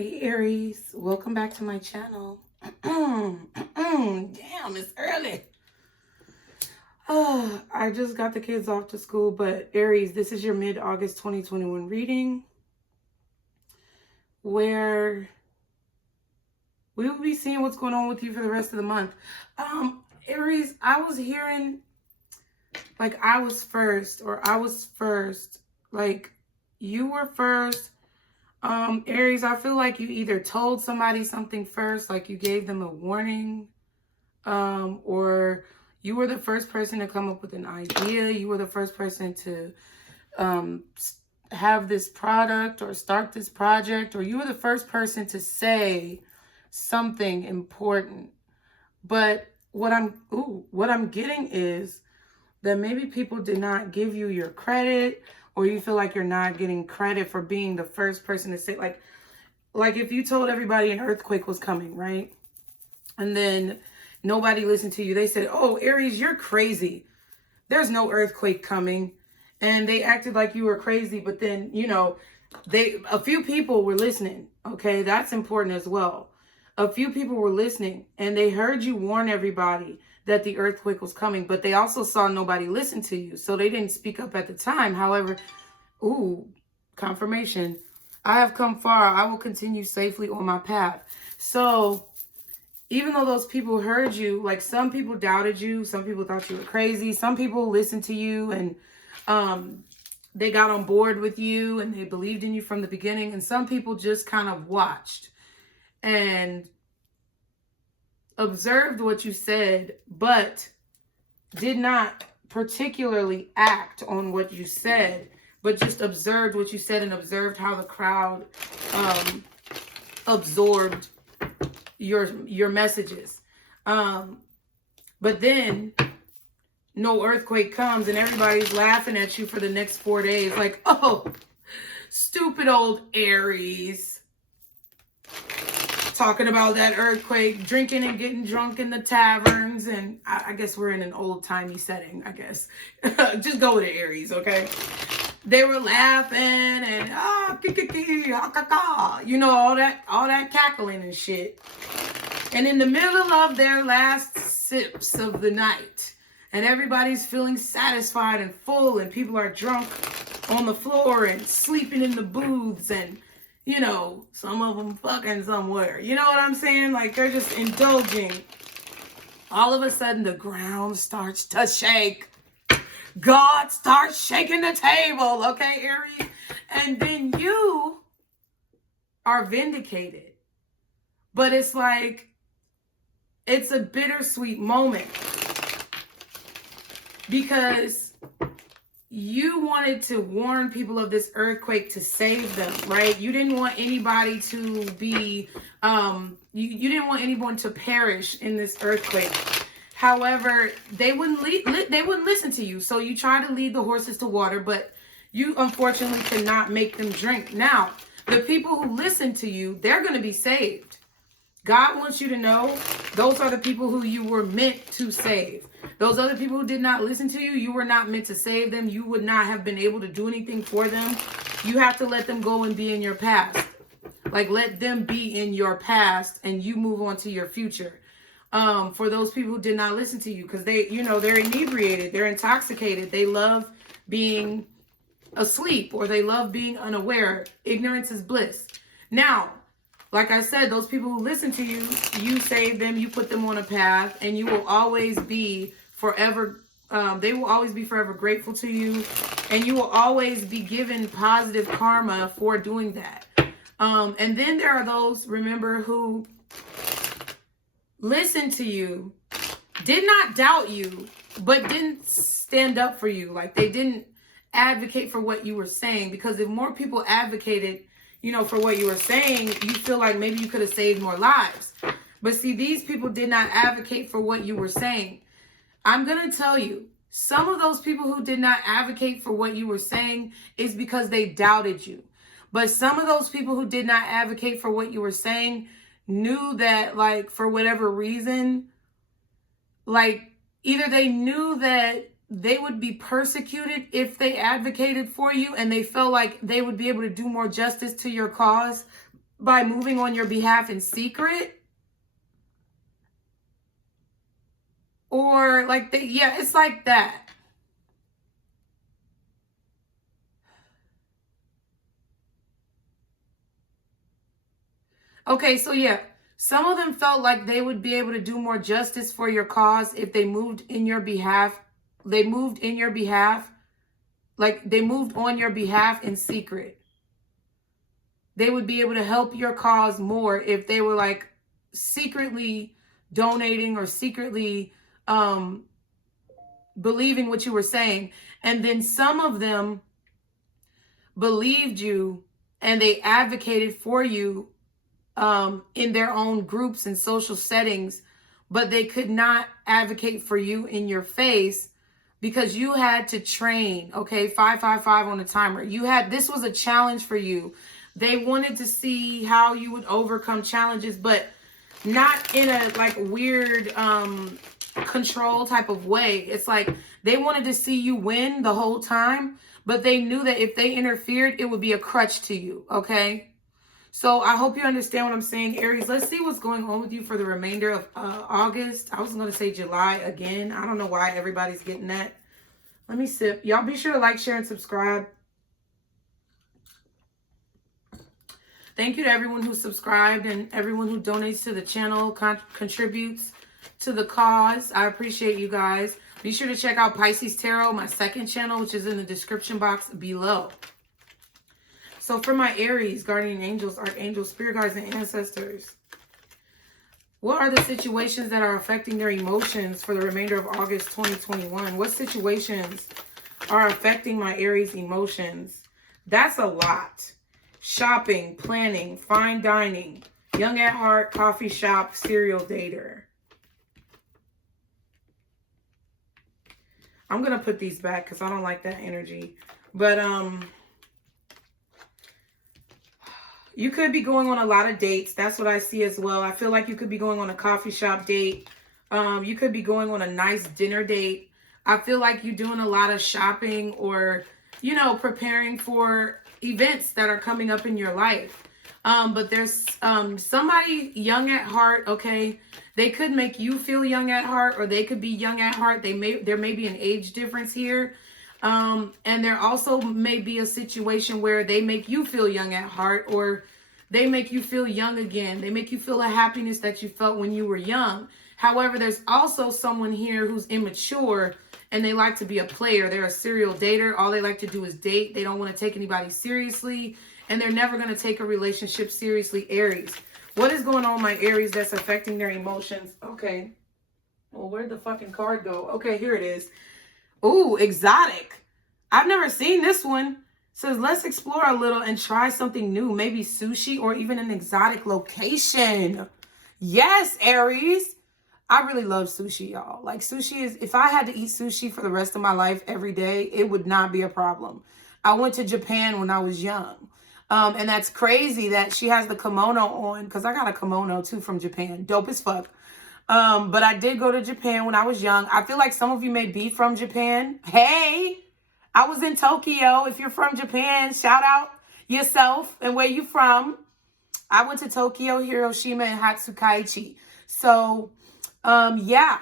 Hey Aries, welcome back to my channel. Damn, it's early. I just got the kids off to school, but Aries, this is your mid-August 2021 reading where we will be seeing what's going on with you for the rest of the month. Aries, I was hearing like I was first, like you were first. Aries, I feel like you either told somebody something first, like you gave them a warning, or you were the first person to come up with an idea. You were the first person to have this product or start this project, or you were the first person to say something important. But what I'm getting is that maybe people did not give you your credit, or you feel like you're not getting credit for being the first person to say, like if you told everybody an earthquake was coming, right? And then nobody listened to you. They said, oh, Aries, you're crazy. There's no earthquake coming. And they acted like you were crazy. But then, you know, a few people were listening. Okay, that's important as well. A few people were listening and they heard you warn everybody that the earthquake was coming, but they also saw nobody listen to you. So they didn't speak up at the time. However, confirmation. I have come far. I will continue safely on my path. So even though those people heard you, like some people doubted you, some people thought you were crazy, some people listened to you and they got on board with you and they believed in you from the beginning. And some people just kind of watched and observed what you said, but did not particularly act on what you said, but just observed what you said and observed how the crowd absorbed your messages. But then no earthquake comes and everybody's laughing at you for the next 4 days like, oh, stupid old Aries. Talking about that earthquake, drinking and getting drunk in the taverns. And I guess we're in an old-timey setting, I guess. Just go with the Aries, okay? They were laughing and, you know, all that cackling and shit. And in the middle of their last sips of the night, and everybody's feeling satisfied and full, and people are drunk on the floor and sleeping in the booths, and you know, some of them fucking somewhere. You know what I'm saying? Like, they're just indulging. All of a sudden, the ground starts to shake. God starts shaking the table, okay, Aries? And then you are vindicated. But it's like, it's a bittersweet moment. Because you wanted to warn people of this earthquake to save them, right? You didn't want anybody to be, you didn't want anyone to perish in this earthquake. However, they wouldn't listen to you. So you try to lead the horses to water, but you unfortunately cannot make them drink. Now, the people who listen to you, they're going to be saved. God wants you to know those are the people who you were meant to save. Those other people who did not listen to you, you were not meant to save them. You would not have been able to do anything for them. You have to let them go and be in your past. Like, let them be in your past and you move on to your future. For those people who did not listen to you, because they, you know, they're inebriated, they're intoxicated. They love being asleep or they love being unaware. Ignorance is bliss. Now, like I said, those people who listen to you, you save them, you put them on a path, and you will always be forever, they will always be forever grateful to you, and you will always be given positive karma for doing that. And then there are those, remember, who listened to you, did not doubt you, but didn't stand up for you. Like, they didn't advocate for what you were saying, because if more people advocated, you know, for what you were saying, you feel like maybe you could have saved more lives. But see, these people did not advocate for what you were saying. I'm going to tell you, some of those people who did not advocate for what you were saying is because they doubted you. But some of those people who did not advocate for what you were saying knew that, like, for whatever reason, like, either they knew that they would be persecuted if they advocated for you and they felt like they would be able to do more justice to your cause by moving on your behalf in secret. Or like, yeah, it's like that. Okay, so yeah, some of them felt like they would be able to do more justice for your cause if they moved in your behalf. They moved in your behalf, like they moved on your behalf in secret. They would be able to help your cause more if they were like secretly donating or secretly believing what you were saying. And then some of them believed you and they advocated for you in their own groups and social settings, but they could not advocate for you in your face because you had to train. Okay, 555 on the timer. This was a challenge for you. They wanted to see how you would overcome challenges, but not in a like weird control type of way. It's like they wanted to see you win the whole time, but they knew that if they interfered, it would be a crutch to you. Okay. So I hope you understand what I'm saying, Aries. Let's see what's going on with you for the remainder of August. I was going to say July again. I don't know why everybody's getting that. Let me sip. Y'all be sure to like, share, and subscribe. Thank you to everyone who subscribed and everyone who donates to the channel, contributes to the cause. I appreciate you guys. Be sure to check out Pisces Tarot, my second channel, which is in the description box below. So for my Aries, guardian angels, archangels, spirit guides, and ancestors, what are the situations that are affecting their emotions for the remainder of August 2021? What situations are affecting my Aries emotions? That's a lot. Shopping, planning, fine dining, young at heart, coffee shop, serial dater. I'm going to put these back because I don't like that energy. But, you could be going on a lot of dates. That's what I see as well. I feel like you could be going on a coffee shop date. You could be going on a nice dinner date. I feel like you're doing a lot of shopping or, you know, preparing for events that are coming up in your life. But there's somebody young at heart, okay? They could make you feel young at heart, or they could be young at heart. There may be an age difference here. And there also may be a situation where they make you feel young at heart, or they make you feel young again. They make you feel a happiness that you felt when you were young. However, there's also someone here who's immature and they like to be a player. They're a serial dater. All they like to do is date. They don't want to take anybody seriously, and they're never going to take a relationship seriously, Aries. What is going on, my Aries, that's affecting their emotions? Okay. Well, where'd the fucking card go? Okay, here it is. Ooh, exotic. I've never seen this one. It says, let's explore a little and try something new. Maybe sushi or even an exotic location. Yes, Aries. I really love sushi, y'all. Like, sushi is, if I had to eat sushi for the rest of my life every day, it would not be a problem. I went to Japan when I was young. And that's crazy that she has the kimono on, because I got a kimono too from Japan. Dope as fuck. But I did go to Japan when I was young. I feel like some of you may be from Japan. Hey, I was in Tokyo. If you're from Japan, shout out yourself and where you from. I went to Tokyo, Hiroshima, and Hatsukaichi. So, yeah.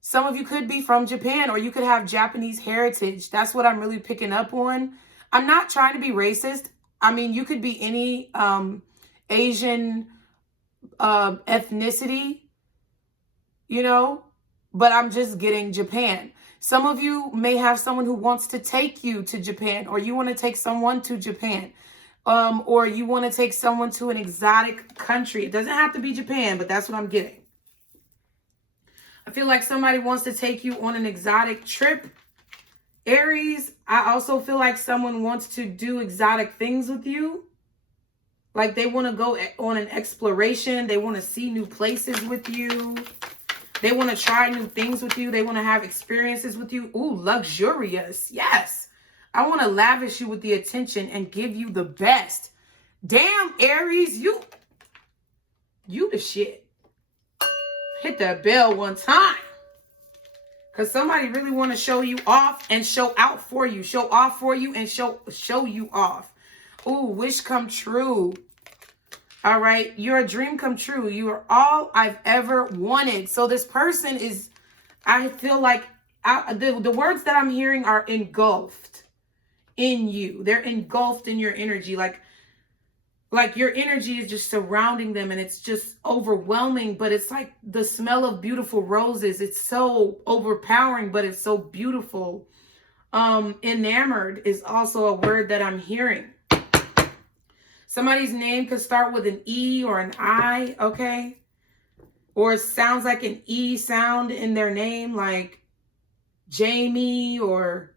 Some of you could be from Japan, or you could have Japanese heritage. That's what I'm really picking up on. I'm not trying to be racist. I mean, you could be any Asian ethnicity, you know, but I'm just getting Japan. Some of you may have someone who wants to take you to Japan, or you want to take someone to Japan, or you want to take someone to an exotic country. It doesn't have to be Japan, but that's what I'm getting. I feel like somebody wants to take you on an exotic trip, Aries. I also feel like someone wants to do exotic things with you. Like they want to go on an exploration. They want to see new places with you. They want to try new things with you. They want to have experiences with you. Ooh, luxurious. Yes. I want to lavish you with the attention and give you the best. Damn, Aries, you the shit. Hit that bell one time. Because somebody really want to show you off and show out for you. Show off for you and show you off. Ooh, wish come true. All right. You're a dream come true. You are all I've ever wanted. So this person is, I feel like the words that I'm hearing are engulfed in you. They're engulfed in your energy. Like your energy is just surrounding them and it's just overwhelming, but it's like the smell of beautiful roses. It's so overpowering, but it's so beautiful. Enamored is also a word that I'm hearing. Somebody's name could start with an E or an I, okay? Or it sounds like an E sound in their name, like Jamie or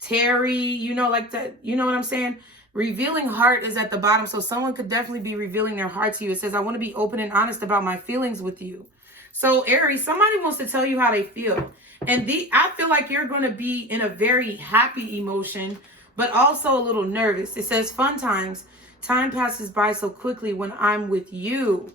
Terry, you know, like that. You know what I'm saying? Revealing heart is at the bottom. So someone could definitely be revealing their heart to you. It says, I want to be open and honest about my feelings with you. So Aries, somebody wants to tell you how they feel. And I feel like you're going to be in a very happy emotion, but also a little nervous. It says, fun times. Time passes by so quickly when I'm with you.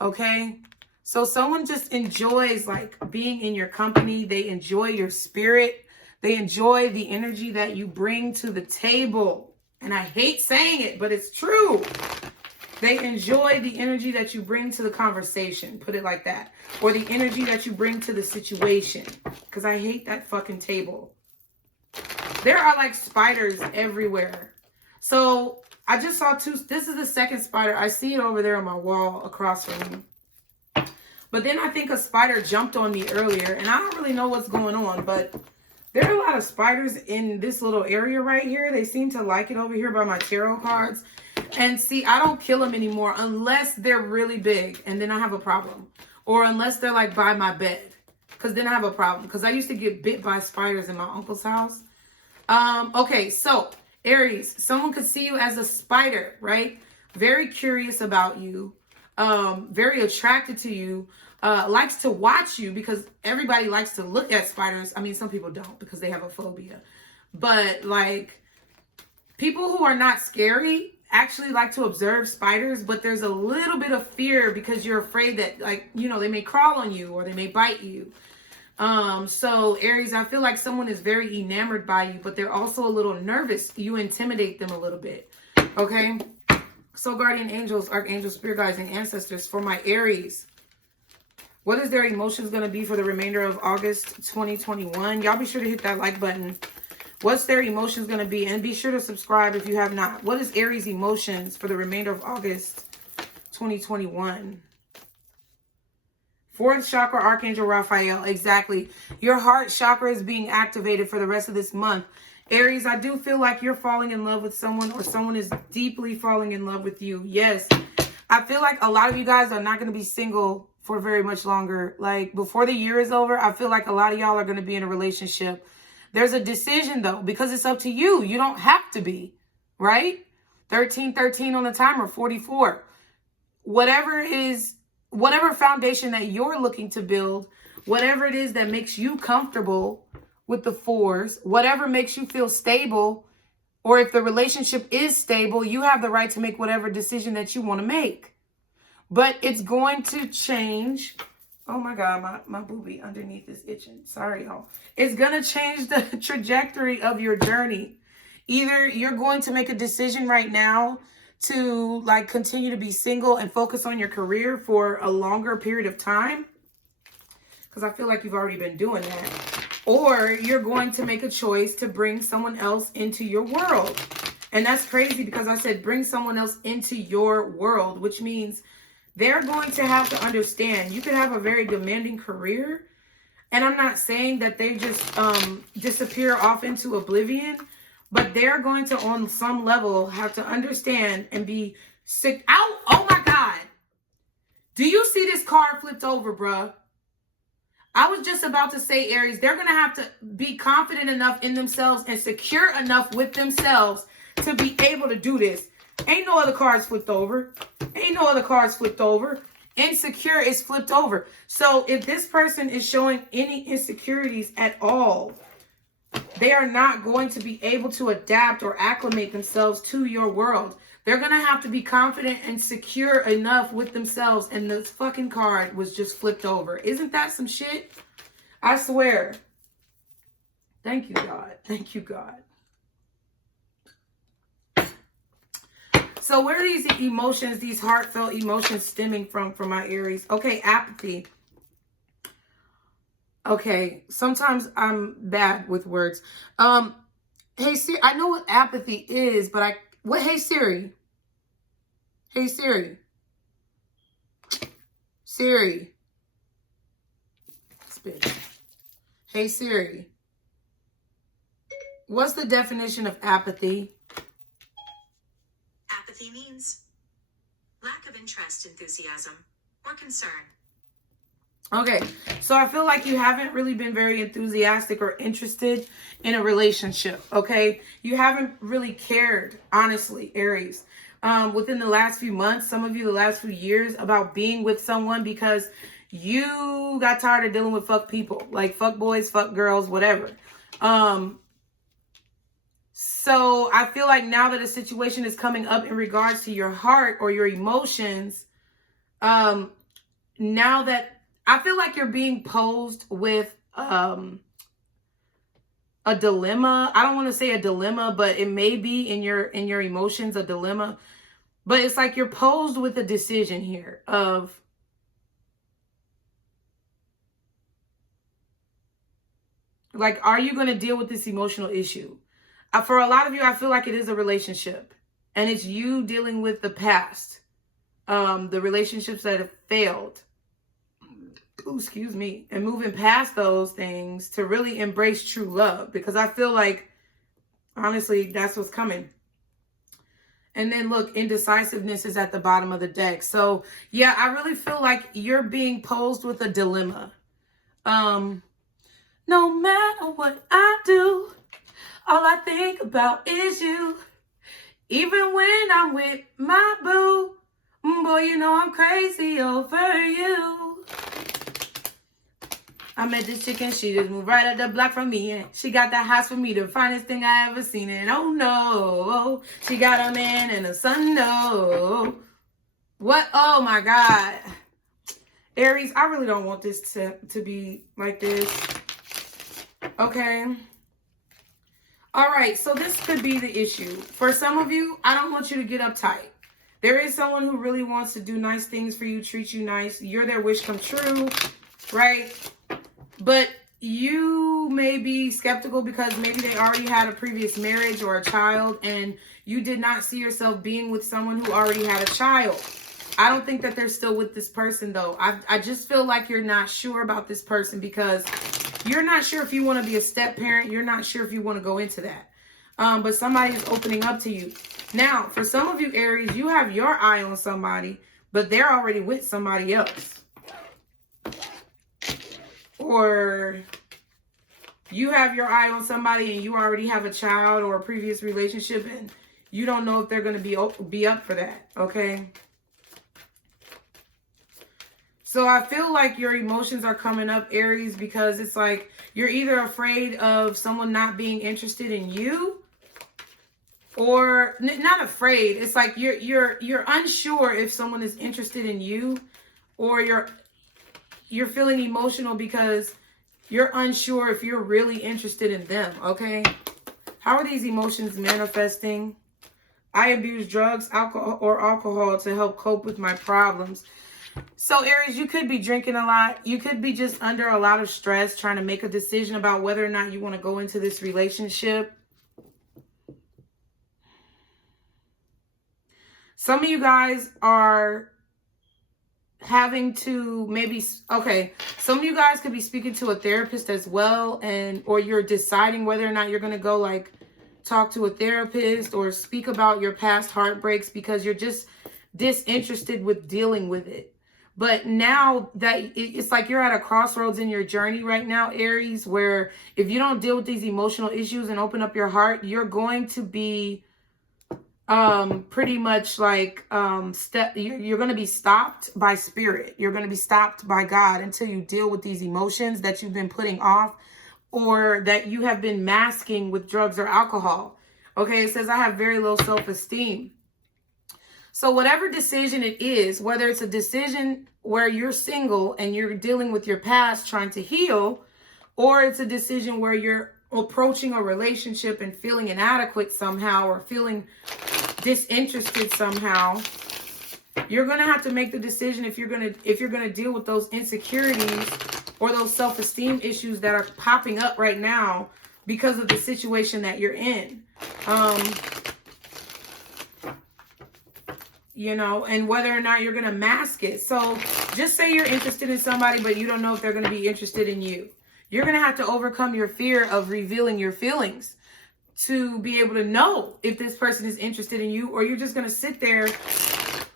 Okay? So someone just enjoys like being in your company. They enjoy your spirit. They enjoy the energy that you bring to the table. And I hate saying it, but it's true. They enjoy the energy that you bring to the conversation. Put it like that. Or the energy that you bring to the situation. Because I hate that fucking table. There are like spiders everywhere. So I just saw two. This is the second spider. I see it over there on my wall across from me. But then I think a spider jumped on me earlier. And I don't really know what's going on. But there are a lot of spiders in this little area right here. They seem to like it over here by my tarot cards. And see, I don't kill them anymore unless they're really big. And then I have a problem. Or unless they're like by my bed. Because then I have a problem. Because I used to get bit by spiders in my uncle's house. Okay, so Aries, someone could see you as a spider, right? Very curious about you. Very attracted to you. Likes to watch you because everybody likes to look at spiders. I mean, some people don't because they have a phobia. But like people who are not scary actually like to observe spiders, but there's a little bit of fear because you're afraid that, like, you know, they may crawl on you or they may bite you. So Aries, I feel like someone is very enamored by you, but they're also a little nervous. You intimidate them a little bit. Okay. So guardian angels, archangels, spirit guides, and ancestors for my Aries. What is their emotions going to be for the remainder of August 2021? Y'all be sure to hit that like button. What's their emotions going to be? And be sure to subscribe if you have not. What is Aries' emotions for the remainder of August 2021? Fourth chakra, Archangel Raphael. Exactly. Your heart chakra is being activated for the rest of this month. Aries, I do feel like you're falling in love with someone or someone is deeply falling in love with you. Yes. I feel like a lot of you guys are not going to be single for very much longer. Like before the year is over, I feel like a lot of y'all are going to be in a relationship. There's a decision though, because it's up to you. You don't have to be, right? 1313 on the timer, 44. Whatever foundation that you're looking to build, whatever it is that makes you comfortable with the fours, whatever makes you feel stable, or if the relationship is stable, you have the right to make whatever decision that you want to make. But it's going to change. Oh my God, my boobie underneath is itching. Sorry, y'all. It's going to change the trajectory of your journey. Either you're going to make a decision right now to like continue to be single and focus on your career for a longer period of time. Because I feel like you've already been doing that. Or you're going to make a choice to bring someone else into your world. And that's crazy because I said bring someone else into your world, which means they're going to have to understand you could have a very demanding career. And I'm not saying that they just disappear off into oblivion, but they're going to, on some level, have to understand and be sick. Ow! Oh my God. Do you see this card flipped over, bruh? I was just about to say, Aries, they're going to have to be confident enough in themselves and secure enough with themselves to be able to do this. Ain't no other cards flipped over. Ain't no other cards flipped over. Insecure is flipped over. So if this person is showing any insecurities at all, they are not going to be able to adapt or acclimate themselves to your world. They're going to have to be confident and secure enough with themselves. And this fucking card was just flipped over. Isn't that some shit? I swear. Thank you, God. Thank you, God. So where are these emotions, these heartfelt emotions stemming from my Aries? Okay, apathy. Okay, sometimes I'm bad with words. Hey Siri, I know what apathy is, but hey Siri. Hey Siri. Siri. Spit. Hey Siri. What's the definition of apathy? Apathy means lack of interest, enthusiasm, or concern. Okay, so I feel like you haven't really been very enthusiastic or interested in a relationship, okay? You haven't really cared, honestly, Aries. Within the last few months, some of you the last few years, about being with someone because you got tired of dealing with fuck people, like fuck boys, fuck girls, whatever. So I feel like now that a situation is coming up in regards to your heart or your emotions, now that I feel like you're being posed with a dilemma. I don't want to say a dilemma, but it may be in your emotions a dilemma. But it's like you're posed with a decision here of like, are you going to deal with this emotional issue? For a lot of you, I feel like it is a relationship, and it's you dealing with the past, the relationships that have failed. Ooh, excuse me, and moving past those things to really embrace true love, because I feel like, honestly, that's what's coming. And then look, indecisiveness is at the bottom of the deck. So yeah, I really feel like you're being posed with a dilemma. No matter what I do, all I think about is you. Even when I'm with my boo, boy, you know I'm crazy over you. I met this chick and she just moved right up the block from me, and she got that house for me, the finest thing I ever seen. And oh no, she got a man and a son. No, what? Oh my God, Aries, I really don't want this to be like this. Okay. All right, so this could be the issue. For some of you, I don't want you to get uptight. There is someone who really wants to do nice things for you, treat you nice. You're their wish come true, right? But you may be skeptical because maybe they already had a previous marriage or a child, and you did not see yourself being with someone who already had a child. I don't think that they're still with this person, though. I just feel like you're not sure about this person because you're not sure if you want to be a step parent. You're not sure if you want to go into that. But somebody is opening up to you. Now, for some of you, Aries, you have your eye on somebody, but they're already with somebody else. Or you have your eye on somebody and you already have a child or a previous relationship, and you don't know if they're going to be up for that, okay? So I feel like your emotions are coming up, Aries, because it's like you're either afraid of someone not being interested in you, or not afraid. It's like you're unsure if someone is interested in you, or you're feeling emotional because you're unsure if you're really interested in them, okay? How are these emotions manifesting? I abuse drugs, alcohol to help cope with my problems. So Aries, you could be drinking a lot. You could be just under a lot of stress trying to make a decision about whether or not you want to go into this relationship. Some of you guys are having to some of you guys could be speaking to a therapist as well, or you're deciding whether or not you're going to go like talk to a therapist or speak about your past heartbreaks because you're just disinterested with dealing with it. But now that it's like you're at a crossroads in your journey right now, Aries, where if you don't deal with these emotional issues and open up your heart, you're going to be pretty much like you're going to be stopped by spirit. You're going to be stopped by God until you deal with these emotions that you've been putting off or that you have been masking with drugs or alcohol. Okay, it says I have very low self-esteem. So whatever decision it is, whether it's a decision where you're single and you're dealing with your past trying to heal, or it's a decision where you're approaching a relationship and feeling inadequate somehow, or feeling disinterested somehow. You're going to have to make the decision if you're going to deal with those insecurities or those self-esteem issues that are popping up right now because of the situation that you're in. You know, and whether or not you're going to mask it. So just say you're interested in somebody, but you don't know if they're going to be interested in you. You're going to have to overcome your fear of revealing your feelings to be able to know if this person is interested in you, or you're just going to sit there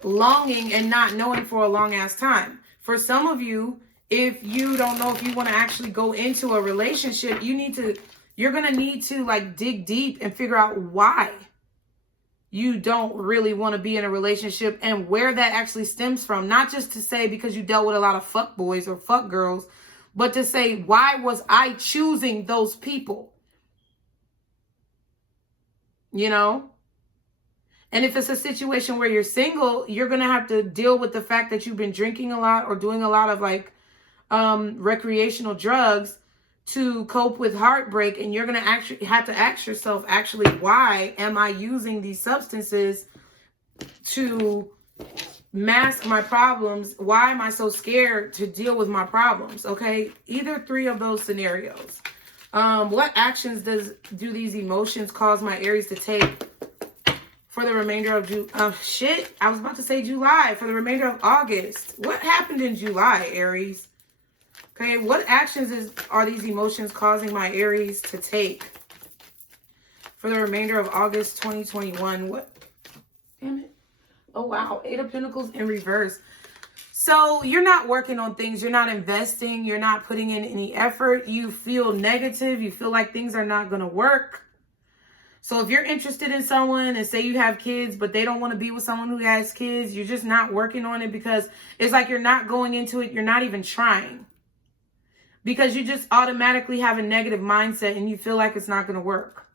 longing and not knowing for a long ass time. For some of you, if you don't know if you want to actually go into a relationship, you're going to need to like dig deep and figure out why you don't really want to be in a relationship and where that actually stems from. Not just to say because you dealt with a lot of fuck boys or fuck girls, but to say, why was I choosing those people? You know? And if it's a situation where you're single, you're going to have to deal with the fact that you've been drinking a lot or doing a lot of like recreational drugs to cope with heartbreak. And you're going to actually have to ask yourself, actually, why am I using these substances to mask my problems? Why am I so scared to deal with my problems? Okay, either three of those scenarios. What actions do these emotions cause my Aries to take for the remainder of I was about to say July. For the remainder of August. What happened in July, Aries? Okay, what actions are these emotions causing my Aries to take for the remainder of August 2021? What? Damn it. Oh, wow. 8 of Pentacles in reverse. So you're not working on things. You're not investing. You're not putting in any effort. You feel negative. You feel like things are not going to work. So if you're interested in someone and say you have kids, but they don't want to be with someone who has kids, you're just not working on it because it's like you're not going into it. You're not even trying. Because you just automatically have a negative mindset and you feel like it's not going to work.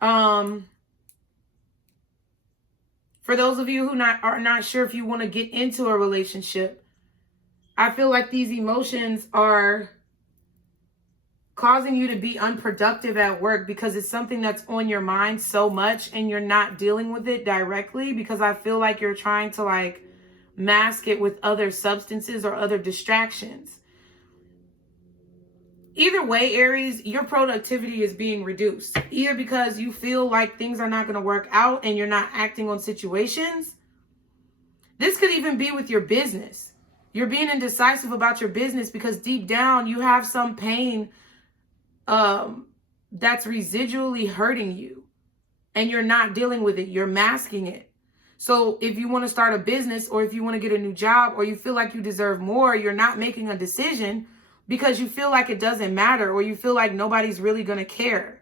For those of you who are not sure if you want to get into a relationship, I feel like these emotions are causing you to be unproductive at work because it's something that's on your mind so much and you're not dealing with it directly, because I feel like you're trying to like mask it with other substances or other distractions. Either way, Aries, your productivity is being reduced. Either because you feel like things are not going to work out and you're not acting on situations. This could even be with your business. You're being indecisive about your business because deep down you have some pain that's residually hurting you. And you're not dealing with it. You're masking it. So if you want to start a business, or if you want to get a new job, or you feel like you deserve more, you're not making a decision because you feel like it doesn't matter, or you feel like nobody's really going to care.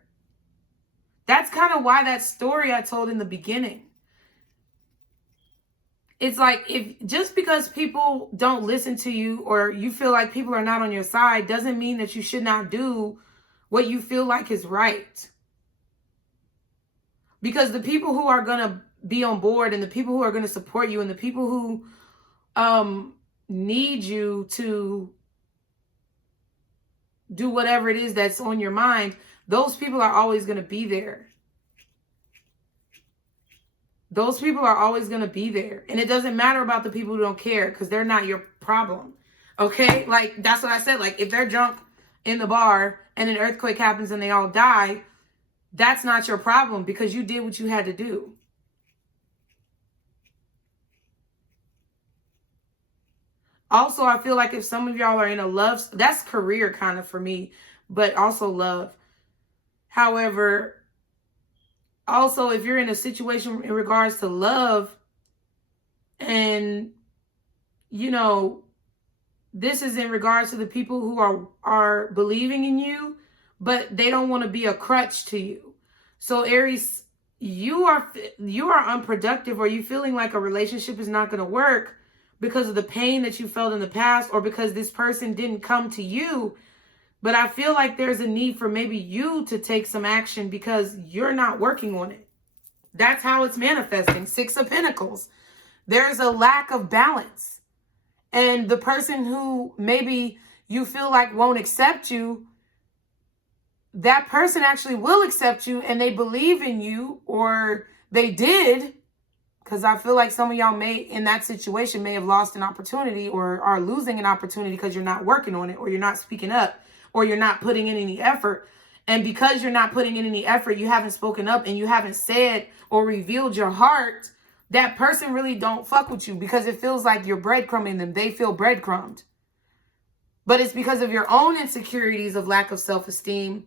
That's kind of why that story I told in the beginning. It's like, if just because people don't listen to you or you feel like people are not on your side doesn't mean that you should not do what you feel like is right. Because the people who are going to be on board and the people who are going to support you and the people who need you to do whatever it is that's on your mind, those people are always going to be there. Those people are always going to be there. And it doesn't matter about the people who don't care, because they're not your problem. Okay? Like, that's what I said. Like, if they're drunk in the bar and an earthquake happens and they all die, that's not your problem because you did what you had to do. Also, I feel like if some of y'all are in a love, that's career kind of for me, but also love. However, also if you're in a situation in regards to love and, you know, this is in regards to the people who are believing in you, but they don't want to be a crutch to you. So Aries, you are unproductive, or you feeling like a relationship is not going to work because of the pain that you felt in the past, or because this person didn't come to you. But I feel like there's a need for maybe you to take some action because you're not working on it. That's how it's manifesting. 6 of Pentacles. There's a lack of balance. And the person who maybe you feel like won't accept you, that person actually will accept you, and they believe in you, or They did, because I feel like some of y'all may, in that situation, may have lost an opportunity or are losing an opportunity because you're not working on it, or you're not speaking up, or you're not putting in any effort. And because you're not putting in any effort, you haven't spoken up and you haven't said or revealed your heart, that person really don't fuck with you because it feels like you're breadcrumbing them. They feel breadcrumbed. But it's because of your own insecurities of lack of self-esteem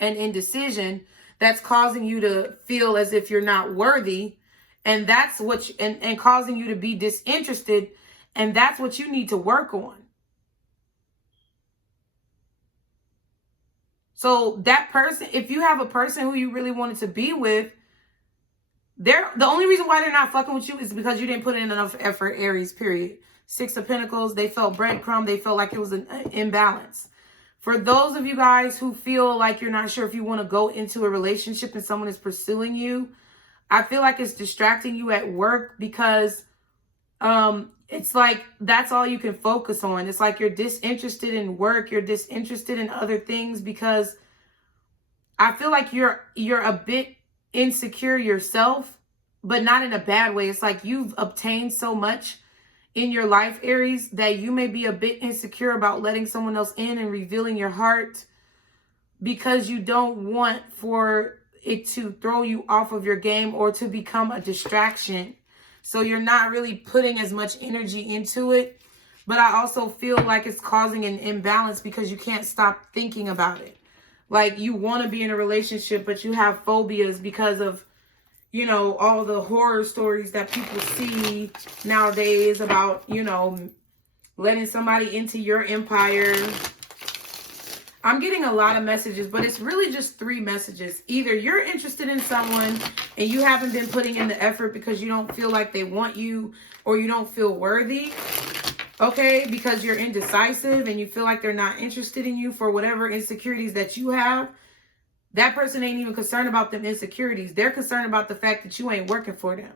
and indecision that's causing you to feel as if you're not worthy. And that's what and causing you to be disinterested. And that's what you need to work on. So that person, if you have a person who you really wanted to be with, the only reason why they're not fucking with you is because you didn't put in enough effort, Aries, period. 6 of Pentacles, they felt breadcrumb. They felt like it was an imbalance. For those of you guys who feel like you're not sure if you want to go into a relationship and someone is pursuing you, I feel like it's distracting you at work because it's like that's all you can focus on. It's like you're disinterested in work. You're disinterested in other things because I feel like you're a bit insecure yourself, but not in a bad way. It's like you've obtained so much in your life, Aries, that you may be a bit insecure about letting someone else in and revealing your heart because you don't want for it to throw you off of your game or to become a distraction. So you're not really putting as much energy into it. But I also feel like it's causing an imbalance because you can't stop thinking about it. Like you want to be in a relationship, but you have phobias because of, you know, all the horror stories that people see nowadays about, you know, letting somebody into your empire. I'm getting a lot of messages, but it's really just 3 messages. Either you're interested in someone and you haven't been putting in the effort because you don't feel like they want you or you don't feel worthy. Okay, because you're indecisive and you feel like they're not interested in you for whatever insecurities that you have. That person ain't even concerned about them insecurities. They're concerned about the fact that you ain't working for them.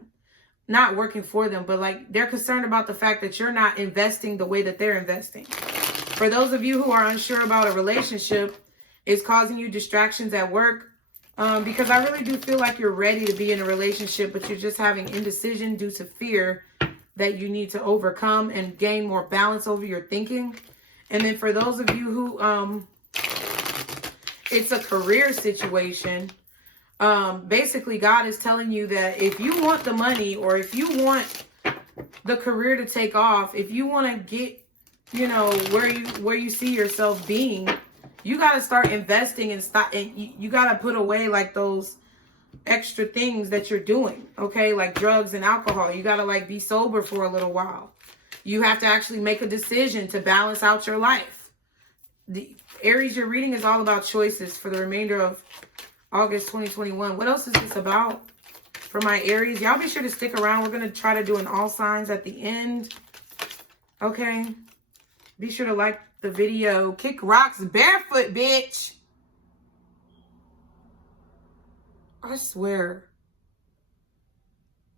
Not working for them, but like they're concerned about the fact that you're not investing the way that they're investing. For those of you who are unsure about a relationship, it's causing you distractions at work. Because I really do feel like you're ready to be in a relationship, but you're just having indecision due to fear that you need to overcome and gain more balance over your thinking. And then for those of you who, it's a career situation. Basically, God is telling you that if you want the money or if you want the career to take off, if you want to get, you know, where you see yourself being, you got to start investing and stop. And you got to put away like those extra things that you're doing. Okay, like drugs and alcohol. You got to like be sober for a little while. You have to actually make a decision to balance out your life. The Aries, your reading is all about choices for the remainder of August 2021. What else is this about for my Aries? Y'all be sure to stick around. We're going to try to do an all signs at the end. Okay. Be sure to like the video. Kick rocks barefoot, bitch. I swear.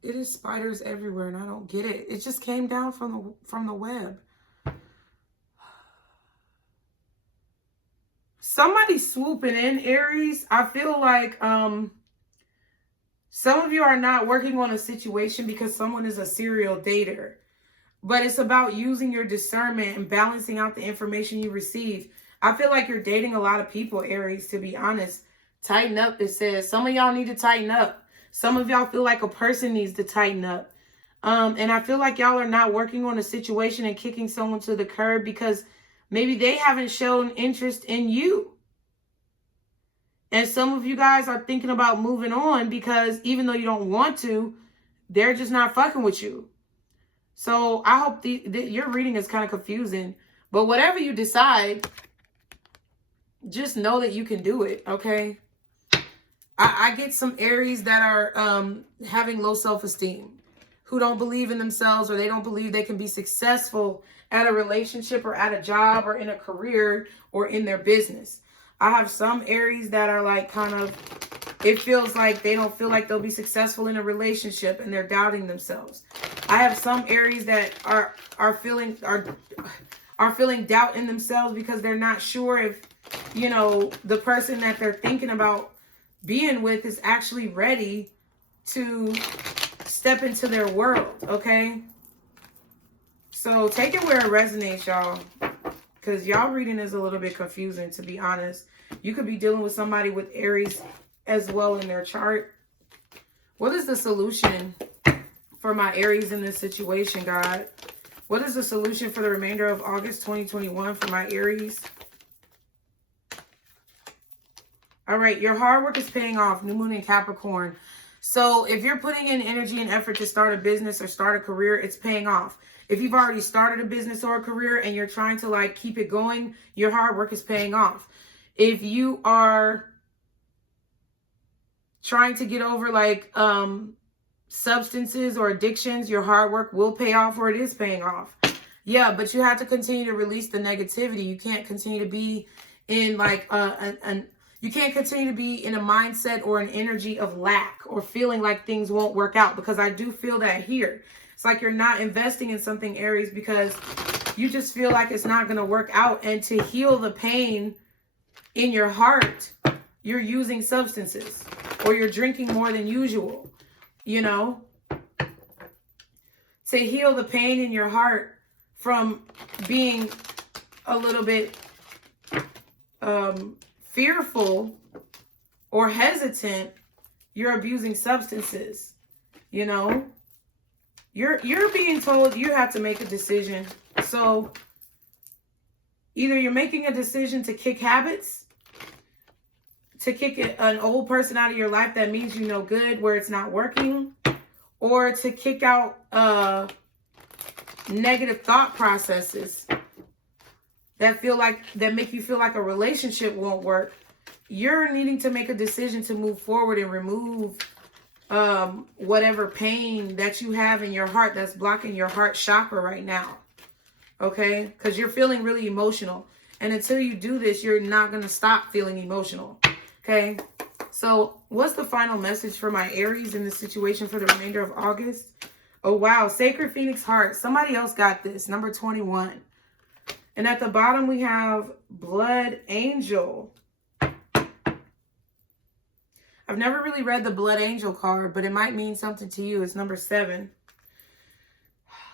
It is spiders everywhere and I don't get it. It just came down from the web. Somebody swooping in, Aries. I feel like some of you are not working on a situation because someone is a serial dater. But it's about using your discernment and balancing out the information you receive. I feel like you're dating a lot of people, Aries, to be honest. Tighten up, it says. Some of y'all need to tighten up. Some of y'all feel like a person needs to tighten up. And I feel like y'all are not working on a situation and kicking someone to the curb because maybe they haven't shown interest in you. And some of you guys are thinking about moving on because even though you don't want to, they're just not fucking with you. So I hope your reading is kind of confusing. But whatever you decide, just know that you can do it, okay? I get some Aries that are having low self-esteem, who don't believe in themselves or they don't believe they can be successful at a relationship or at a job or in a career or in their business. I have some Aries that are like kind of, it feels like they don't feel like they'll be successful in a relationship and they're doubting themselves. I have some Aries that are feeling doubt in themselves because they're not sure if, the person that they're thinking about being with is actually ready to step into their world, okay? So take it where it resonates, y'all. Because y'all reading is a little bit confusing, to be honest. You could be dealing with somebody with Aries as well in their chart. What is the solution for my Aries in this situation, God? What is the solution for the remainder of August 2021 for my Aries? All right, your hard work is paying off. New moon in Capricorn. So if you're putting in energy and effort to start a business or start a career, it's paying off. If you've already started a business or a career and you're trying to like keep it going, your hard work is paying off. If you are trying to get over like substances or addictions, your hard work will pay off, or it is paying off. Yeah, but you have to continue to release the negativity. You can't continue to be in like you can't continue to be in a mindset or an energy of lack or feeling like things won't work out, because I do feel that here. It's like you're not investing in something, Aries, because you just feel like it's not going to work out. And to heal the pain in your heart, you're using substances or you're drinking more than usual, you know? To heal the pain in your heart from being a little bit fearful or hesitant, you're abusing substances, you know? You're being told you have to make a decision. So either you're making a decision to kick habits, to kick an old person out of your life that means you no good, where it's not working, or to kick out negative thought processes that make you feel like a relationship won't work. You're needing to make a decision to move forward and remove whatever pain that you have in your heart that's blocking your heart chakra right now. Okay? Because you're feeling really emotional. And until you do this, you're not going to stop feeling emotional. Okay? So what's the final message for my Aries in this situation for the remainder of August? Oh, wow. Sacred Phoenix Heart. Somebody else got this. Number 21. And at the bottom, we have Blood Angel. I've never really read the Blood Angel card, but it might mean something to you. It's number 7.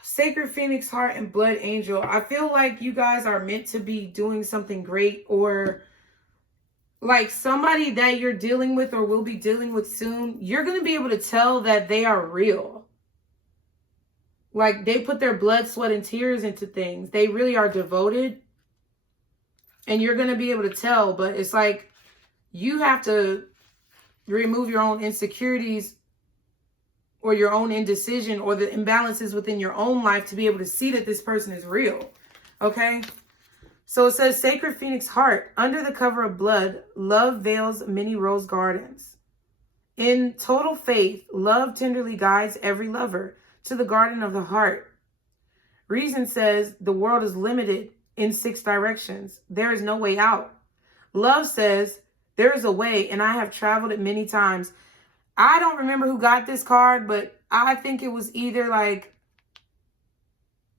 Sacred Phoenix Heart and Blood Angel. I feel like you guys are meant to be doing something great, or like somebody that you're dealing with or will be dealing with soon. You're going to be able to tell that they are real. Like they put their blood, sweat, and tears into things. They really are devoted. And you're going to be able to tell, but it's like you have to remove your own insecurities or your own indecision or the imbalances within your own life to be able to see that this person is real. Okay? So it says, Sacred Phoenix Heart, under the cover of blood, love veils many rose gardens. In total faith, love tenderly guides every lover to the garden of the heart. Reason says the world is limited in 6 directions. There is no way out. Love says there is a way, and I have traveled it many times. I don't remember who got this card, but I think it was either like,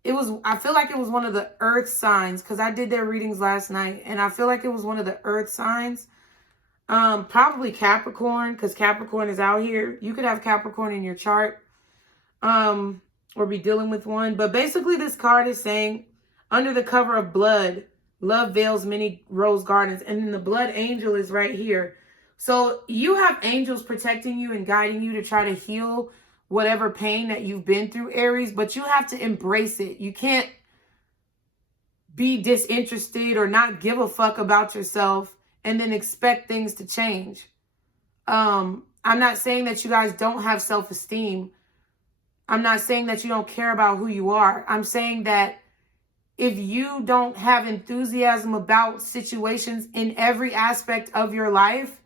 I feel like it was one of the earth signs, because I did their readings last night, and I feel like it was one of the earth signs. Probably Capricorn, because Capricorn is out here. You could have Capricorn in your chart, or be dealing with one. But basically this card is saying, under the cover of blood, love veils many rose gardens. And then the Blood Angel is right here. So you have angels protecting you and guiding you to try to heal whatever pain that you've been through, Aries. But you have to embrace it. You can't be disinterested or not give a fuck about yourself and then expect things to change. I'm not saying that you guys don't have self-esteem. I'm not saying that you don't care about who you are. I'm saying that if you don't have enthusiasm about situations in every aspect of your life,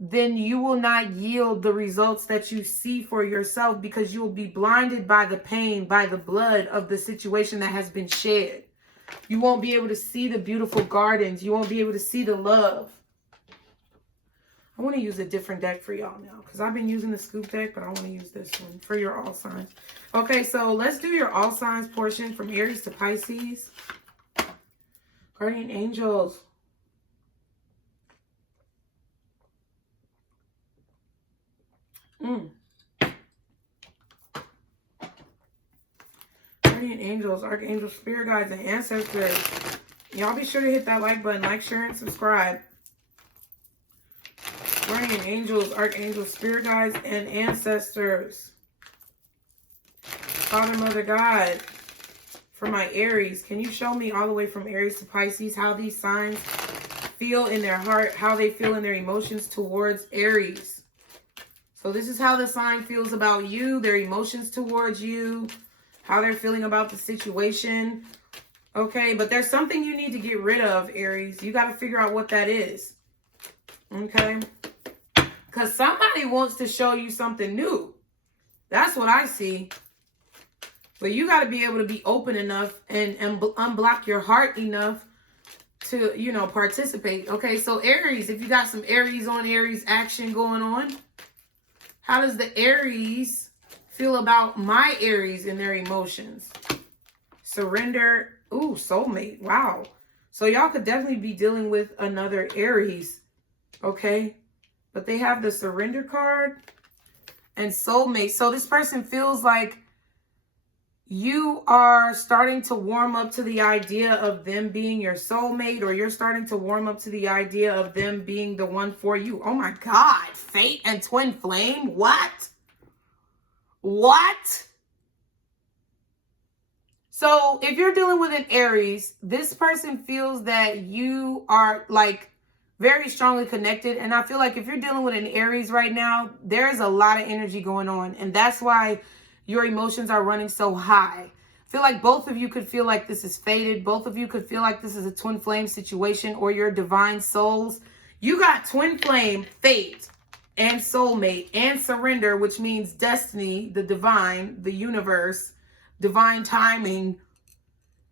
then you will not yield the results that you see for yourself, because you will be blinded by the pain, by the blood of the situation that has been shed. You won't be able to see the beautiful gardens. You won't be able to see the love. I want to use a different deck for y'all now, because I've been using the scoop deck, but I want to use this one for your all signs. Okay, so let's do your all signs portion from Aries to Pisces. Guardian angels. Guardian angels, archangels, spirit guides, and ancestors. Y'all be sure to hit that like button, like, share, and subscribe. Guardian angels, archangels, spirit guides, and ancestors. Father, Mother, God, for my Aries, can you show me all the way from Aries to Pisces how these signs feel in their heart, how they feel in their emotions towards Aries? So this is how the sign feels about you, their emotions towards you, how they're feeling about the situation. Okay, but there's something you need to get rid of, Aries. You got to figure out what that is. Okay? Because somebody wants to show you something new. That's what I see. But you got to be able to be open enough and unblock your heart enough to, you know, participate. Okay, so Aries, if you got some Aries on Aries action going on, how does the Aries feel about my Aries and their emotions? Surrender. Ooh, soulmate. Wow. So y'all could definitely be dealing with another Aries. Okay. But they have the surrender card and soulmate. So this person feels like you are starting to warm up to the idea of them being your soulmate, or you're starting to warm up to the idea of them being the one for you. Oh my God. Fate and twin flame. What? What? So if you're dealing with an Aries, this person feels that you are like very strongly connected. And I feel like if you're dealing with an Aries right now, there's a lot of energy going on. And that's why your emotions are running so high. I feel like both of you could feel like this is fated. Both of you could feel like this is a twin flame situation, or your divine souls. You got twin flame, fate, and soulmate, and surrender, which means destiny, the divine, the universe, divine timing.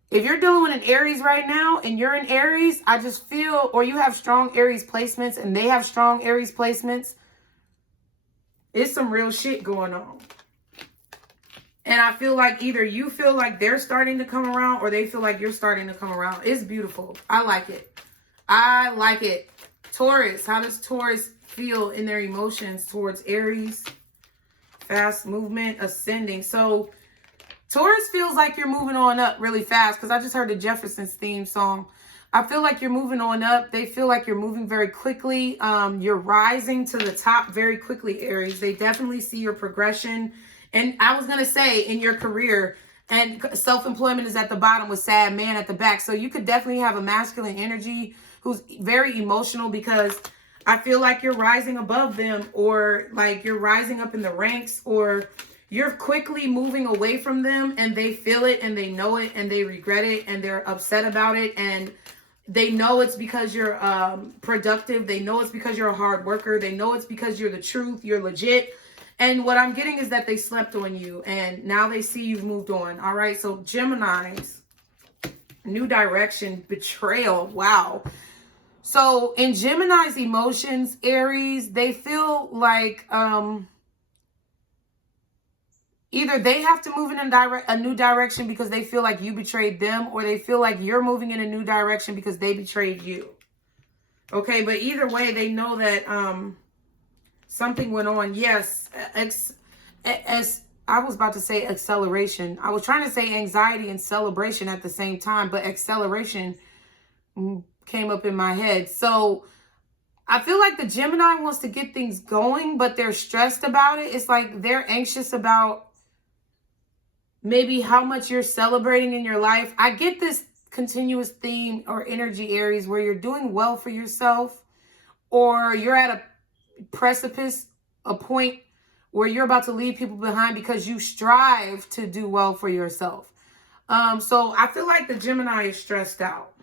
If you're dealing with an Aries right now and you're an Aries, I just feel, or you have strong Aries placements and they have strong Aries placements, it's some real shit going on. And I feel like either you feel like they're starting to come around, or they feel like you're starting to come around. It's beautiful. I like it. I like it. Taurus, how does Taurus feel in their emotions towards Aries? Fast movement, ascending. So Taurus feels like you're moving on up really fast, because I just heard the Jeffersons theme song. I feel like you're moving on up. They feel like you're moving very quickly. You're rising to the top very quickly, Aries. They definitely see your progression. And I was going to say in your career, and self-employment is at the bottom with sad man at the back. So you could definitely have a masculine energy who's very emotional, because I feel like you're rising above them, or like you're rising up in the ranks, or you're quickly moving away from them, and they feel it and they know it and they regret it and they're upset about it. And they know it's because you're productive. They know it's because you're a hard worker. They know it's because you're the truth. You're legit. And what I'm getting is that they slept on you and now they see you've moved on. All right. So Geminis, new direction, betrayal. Wow. So in Gemini's emotions, Aries, they feel like either they have to move in a new direction because they feel like you betrayed them, or they feel like you're moving in a new direction because they betrayed you. Okay. But either way, they know that something went on. Yes. As I was about to say acceleration. I was trying to say anxiety and celebration at the same time, but acceleration came up in my head. So I feel like the Gemini wants to get things going, but they're stressed about it. It's like they're anxious about maybe how much you're celebrating in your life. I get this continuous theme or energy, Aries, where you're doing well for yourself, or you're at a precipice, a point where you're about to leave people behind because you strive to do well for yourself. So I feel like the Gemini is stressed out.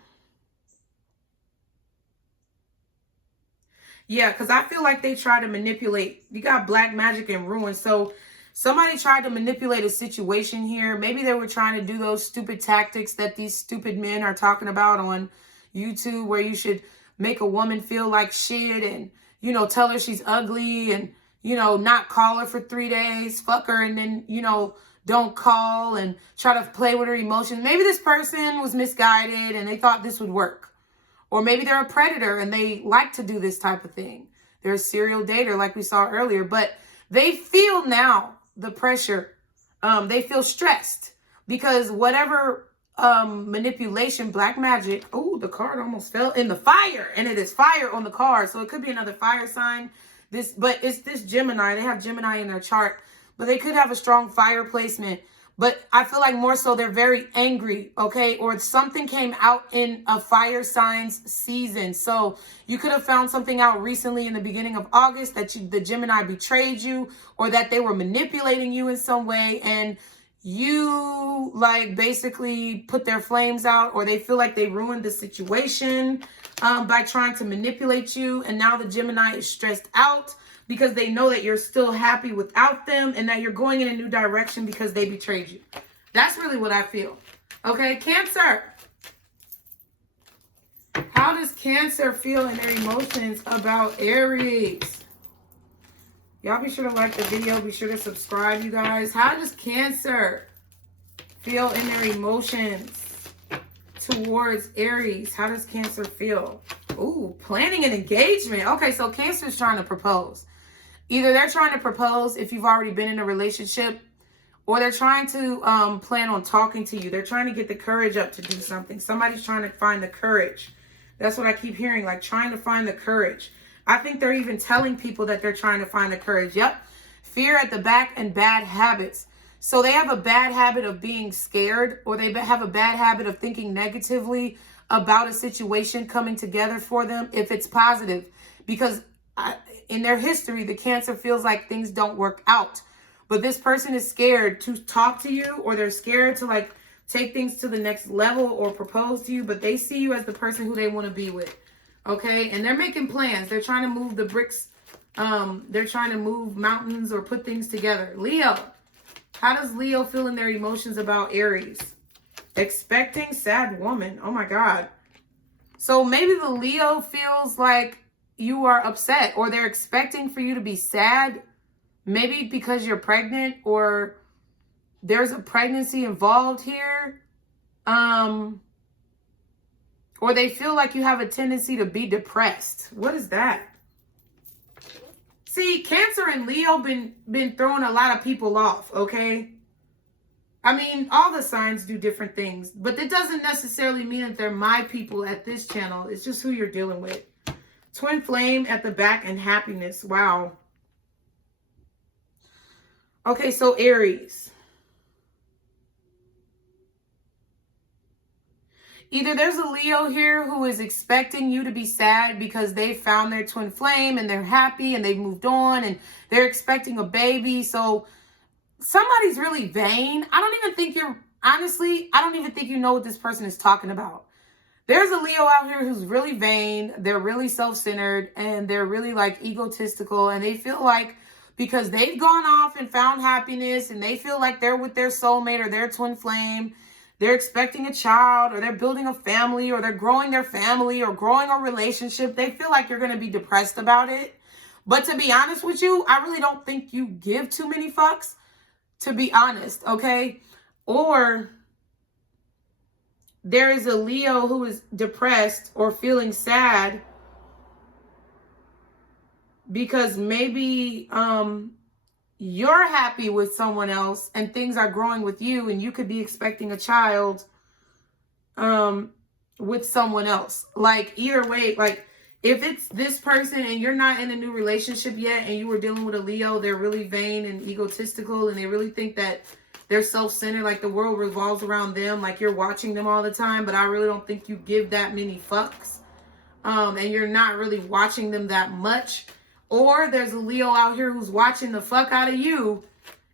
Yeah, because I feel like they try to manipulate. You got black magic and ruin. So somebody tried to manipulate a situation here. Maybe they were trying to do those stupid tactics that these stupid men are talking about on YouTube, where you should make a woman feel like shit and, you know, tell her she's ugly and, you know, not call her for 3 days, fuck her, and then, you know, don't call and try to play with her emotions. Maybe this person was misguided and they thought this would work. Or maybe they're a predator and they like to do this type of thing. They're a serial dater like we saw earlier. But They feel now the pressure. They feel stressed because whatever manipulation, black magic. Oh, the card almost fell in the fire, and it is fire on the card. So it could be another fire sign. But it's this Gemini. They have Gemini in their chart, but they could have a strong fire placement. But I feel like more so they're very angry, okay? Or something came out in a fire signs season. So you could have found something out recently in the beginning of August that the Gemini betrayed you, or that they were manipulating you in some way, and you like basically put their flames out, or they feel like they ruined the situation by trying to manipulate you. And now the Gemini is stressed out because they know that you're still happy without them and that you're going in a new direction because they betrayed you. That's really what I feel. Okay, Cancer. How does Cancer feel in their emotions about Aries? Y'all be sure to like the video. Be sure to subscribe, you guys. How does Cancer feel in their emotions towards Aries? How does Cancer feel? Ooh, planning an engagement. Okay, so Cancer's trying to propose. Either they're trying to propose if you've already been in a relationship, or they're trying to plan on talking to you. They're trying to get the courage up to do something. Somebody's trying to find the courage. That's what I keep hearing, like trying to find the courage. I think they're even telling people that they're trying to find the courage. Yep. Fear at the back and bad habits. So they have a bad habit of being scared, or they have a bad habit of thinking negatively about a situation coming together for them if it's positive. Because in their history, the Cancer feels like things don't work out. But this person is scared to talk to you, or they're scared to like take things to the next level or propose to you. But they see you as the person who they want to be with. Okay, and they're making plans. They're trying to move the bricks. They're trying to move mountains or put things together. Leo, how does Leo feel in their emotions about Aries? Expecting sad woman. Oh my God. So maybe the Leo feels like you are upset, or they're expecting for you to be sad. Maybe because you're pregnant, or there's a pregnancy involved here. Or they feel like you have a tendency to be depressed. What is that? See, Cancer and Leo been throwing a lot of people off, okay? I mean, all the signs do different things, but that doesn't necessarily mean that they're my people at this channel. It's just who you're dealing with. Twin flame at the back and happiness. Wow. Okay, so Aries. Either there's a Leo here who is expecting you to be sad because they found their twin flame and they're happy and they've moved on and they're expecting a baby. So somebody's really vain. I don't even think you know what this person is talking about. There's a Leo out here who's really vain. They're really self-centered and they're really like egotistical, and they feel like because they've gone off and found happiness and they feel like they're with their soulmate or their twin flame, they're expecting a child, or they're building a family, or they're growing their family, or growing a relationship. They feel like you're going to be depressed about it. But to be honest with you, I really don't think you give too many fucks, to be honest, okay? Or there is a Leo who is depressed or feeling sad because maybe you're happy with someone else and things are growing with you, and you could be expecting a child with someone else. Like either way, like if it's this person and you're not in a new relationship yet and you were dealing with a Leo, they're really vain and egotistical and they really think that they're self-centered, like the world revolves around them, like you're watching them all the time, but I really don't think you give that many fucks. And you're not really watching them that much. Or there's a Leo out here who's watching the fuck out of you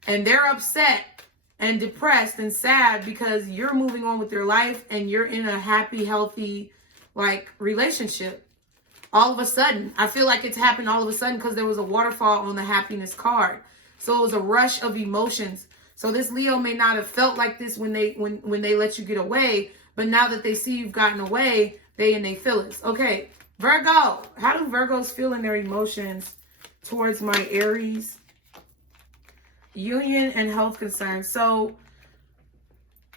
and they're upset and depressed and sad because you're moving on with your life and you're in a happy, healthy, like relationship. All of a sudden, I feel like it's happened all of a sudden because there was a waterfall on the happiness card. So it was a rush of emotions. So this Leo may not have felt like this when they let you get away, but now that they see you've gotten away, they in their feelings. Okay. Virgo, how do Virgos feel in their emotions towards my Aries? Union and health concerns. So,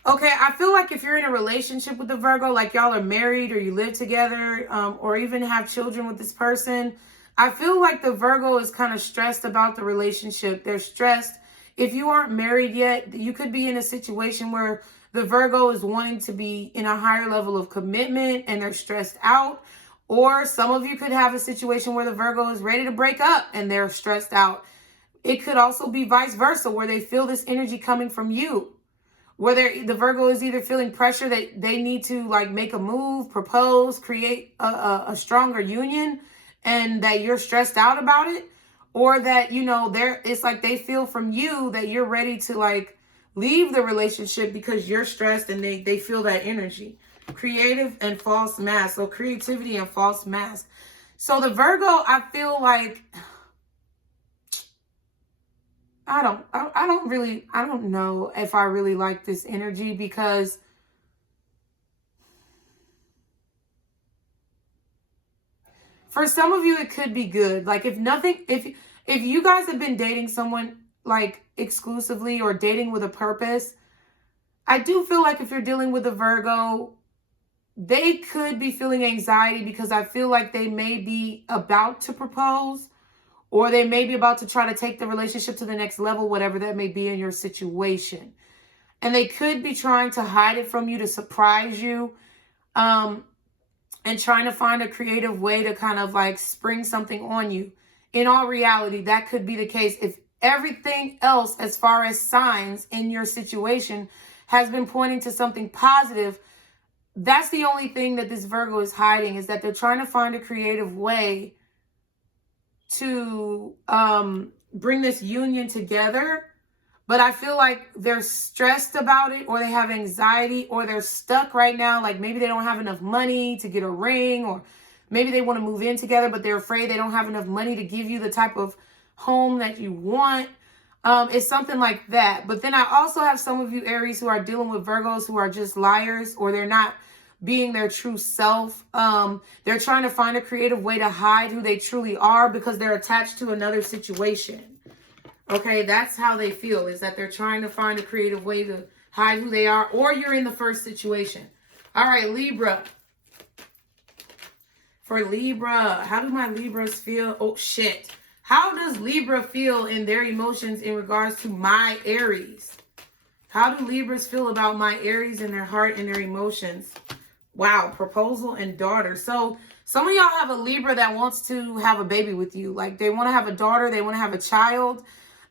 okay, I feel like if you're in a relationship with a Virgo, like y'all are married or you live together, or even have children with this person, I feel like the Virgo is kind of stressed about the relationship. They're stressed. If you aren't married yet, you could be in a situation where the Virgo is wanting to be in a higher level of commitment and they're stressed out. Or some of you could have a situation where the Virgo is ready to break up and they're stressed out. It could also be vice versa, where they feel this energy coming from you. Where the Virgo is either feeling pressure that they need to like make a move, propose, create a stronger union, and that you're stressed out about it. Or that, you know, it's like they feel from you that you're ready to like leave the relationship because you're stressed and they feel that energy. Creative and false mask. So creativity and false mask. So the Virgo, I feel like, I don't know if I really like this energy, because for some of you, it could be good. Like if you guys have been dating someone like exclusively or dating with a purpose, I do feel like if you're dealing with a Virgo, they could be feeling anxiety because I feel like they may be about to propose, or they may be about to try to take the relationship to the next level, whatever that may be in your situation. And they could be trying to hide it from you to surprise you, and trying to find a creative way to kind of like spring something on you. In all reality, that could be the case. If everything else, as far as signs in your situation, has been pointing to something positive, that's the only thing that this Virgo is hiding, is that they're trying to find a creative way to bring this union together. But I feel like they're stressed about it, or they have anxiety, or they're stuck right now. Like maybe they don't have enough money to get a ring, or maybe they want to move in together, but they're afraid they don't have enough money to give you the type of home that you want. It's something like that. But then I also have some of you Aries who are dealing with Virgos who are just liars, or they're not being their true self. They're trying to find a creative way to hide who they truly are because they're attached to another situation. Okay, that's how they feel, is that they're trying to find a creative way to hide who they are, or you're in the first situation. All right, Libra. For Libra, how do my Libras feel? Oh, shit. How does Libra feel in their emotions in regards to my Aries? How do Libras feel about my Aries in their heart and their emotions? Wow, proposal and daughter. So some of y'all have a Libra that wants to have a baby with you. Like they want to have a daughter. They want to have a child.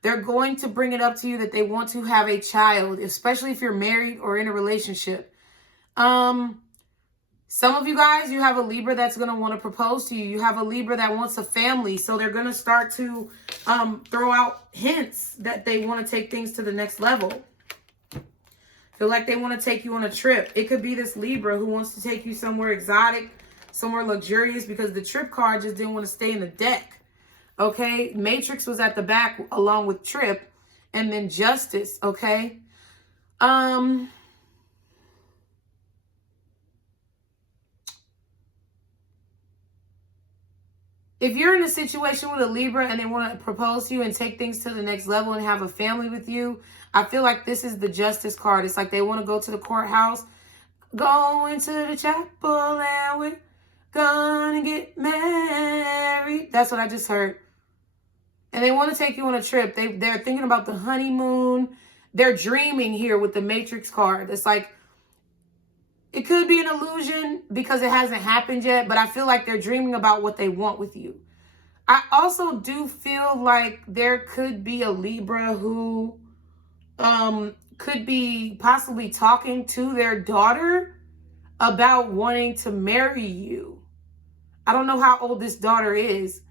They're going to bring it up to you that they want to have a child, especially if you're married or in a relationship. Some of you guys, you have a Libra that's going to want to propose to you. You have a Libra that wants a family. So they're going to start to throw out hints that they want to take things to the next level. Feel like they want to take you on a trip. It could be this Libra who wants to take you somewhere exotic, somewhere luxurious, because the trip card just didn't want to stay in the deck. Okay, Matrix was at the back along with Trip, and then Justice. Okay, if you're in a situation with a Libra and they want to propose to you and take things to the next level and have a family with you, I feel like this is the Justice card. It's like they want to go to the courthouse, going to the chapel, and we're gonna get married. That's what I just heard. And they want to take you on a trip. They're thinking about the honeymoon. They're dreaming here with the Matrix card. It's like, it could be an illusion because it hasn't happened yet, but I feel like they're dreaming about what they want with you. I also do feel like there could be a Libra who could be possibly talking to their daughter about wanting to marry you. I don't know how old this daughter is,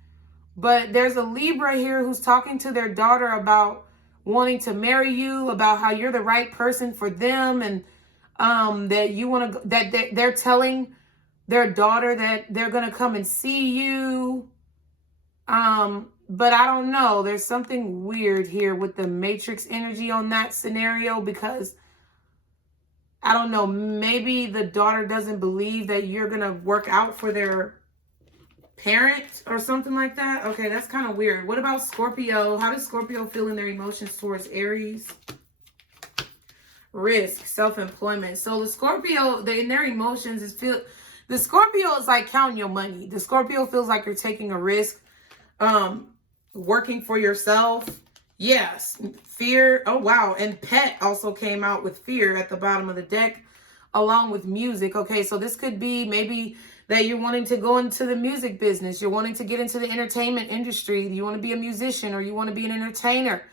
but there's a Libra here who's talking to their daughter about wanting to marry you, about how you're the right person for them, and that you want to, that they're telling their daughter that they're going to come and see you. But I don't know. There's something weird here with the Matrix energy on that scenario, because I don't know, maybe the daughter doesn't believe that you're going to work out for their parent or something like that. Okay, that's kind of weird. What about Scorpio? How does Scorpio feel in their emotions towards Aries? Risk, self-employment. So the Scorpio, in their emotions, the Scorpio is like counting your money. The Scorpio feels like you're taking a risk. Working for yourself. Yes. Fear. Oh, wow. And pet also came out with fear at the bottom of the deck, along with music. Okay, so this could be maybe that you're wanting to go into the music business. You're wanting to get into the entertainment industry. You want to be a musician or you want to be an entertainer.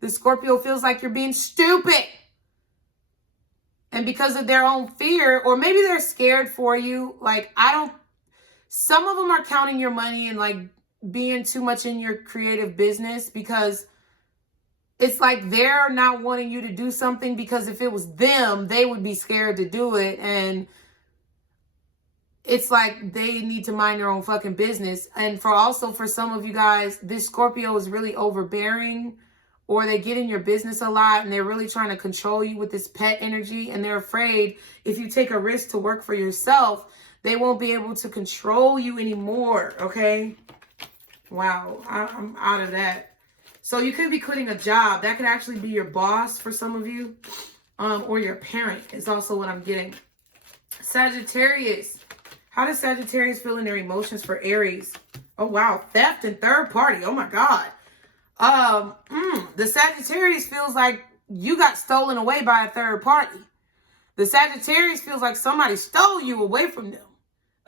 The Scorpio feels like you're being stupid. And because of their own fear, or maybe they're scared for you. Like, some of them are counting your money and like being too much in your creative business because it's like they're not wanting you to do something because if it was them, they would be scared to do it. And it's like they need to mind their own fucking business. And for some of you guys, this Scorpio is really overbearing, or they get in your business a lot and they're really trying to control you with this pet energy. And they're afraid if you take a risk to work for yourself, they won't be able to control you anymore. Okay. Wow. I'm out of that. So you could be quitting a job. That could actually be your boss for some of you. Or your parent is also what I'm getting. Sagittarius. How does Sagittarius feel in their emotions for Aries? Oh, wow. Theft and third party. Oh, my God. The Sagittarius feels like you got stolen away by a third party. The Sagittarius feels like somebody stole you away from them.